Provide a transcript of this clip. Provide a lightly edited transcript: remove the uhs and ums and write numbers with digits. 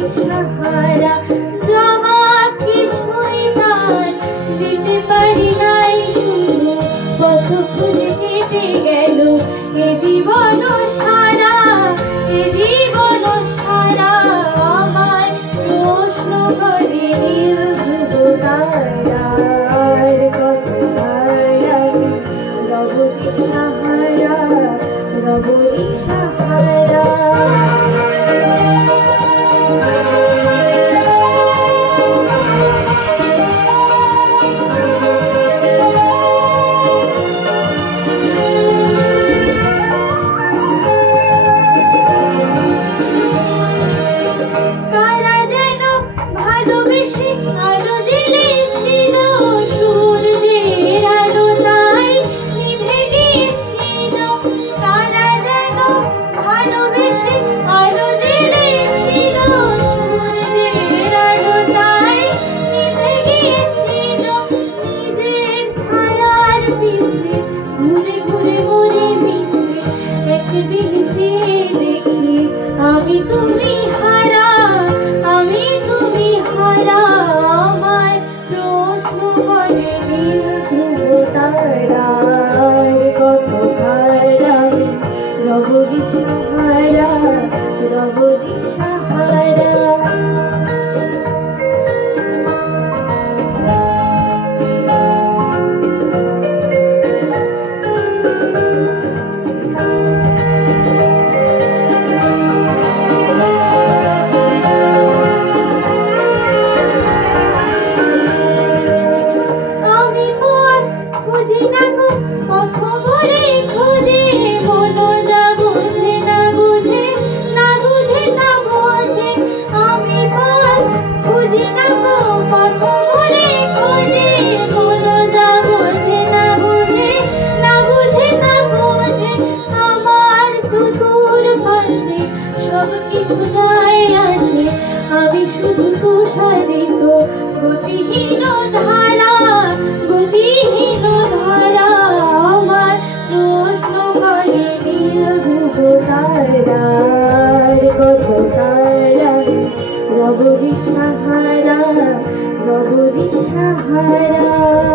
দিশাহারা জবাব কিছুই তার দিতে পারি নাই শুধু পথ খুঁজে হেঁটে গেল এ জীবন সারা এ জীবন সারা আমায় প্রশ্ন করে নীল ধ্রুব তারার কত হারাই রব দিশাহারা রব দিশাহারা। কারা যেন ভালোবেসে আলো জ্বেলেছিল সূর্যের আলো তাই নিভে গিয়েছিল। কারা যেন ভালোবেসে আলো জ্বেলেছিল সূর্যের আলো তাই নিভে গিয়েছিল। নিজের ছায়ার পিছে ঘুরে ঘুরে মরে মিছে একদিন চেয়ে দেখি আমি তুমি হারা আমি তুমি হারা আমায় প্রশ্ন করে নীল ধ্রুব তারার কত হারাই রব দিশাহারা রব দিশাহারা। খুঁজি না গো পথ ভরে খুঁজে মন যা বুঝে না বুঝে না বুঝে তা বোঝে। আমি পথ খুঁজি না গো পথ ভরে খুঁজে মন যা বুঝে না বুঝে না বুঝে তা বোঝে। আমার চতুর পাশে সব কিছু যায় আসে আমি শুধু তুষারিত গতিহীন ধারা গতিহীন ধারা আমার প্রশ্ন করে নীল ধ্রুব তারার কত হারাই রব দিশাহারা রব দিশাহারা।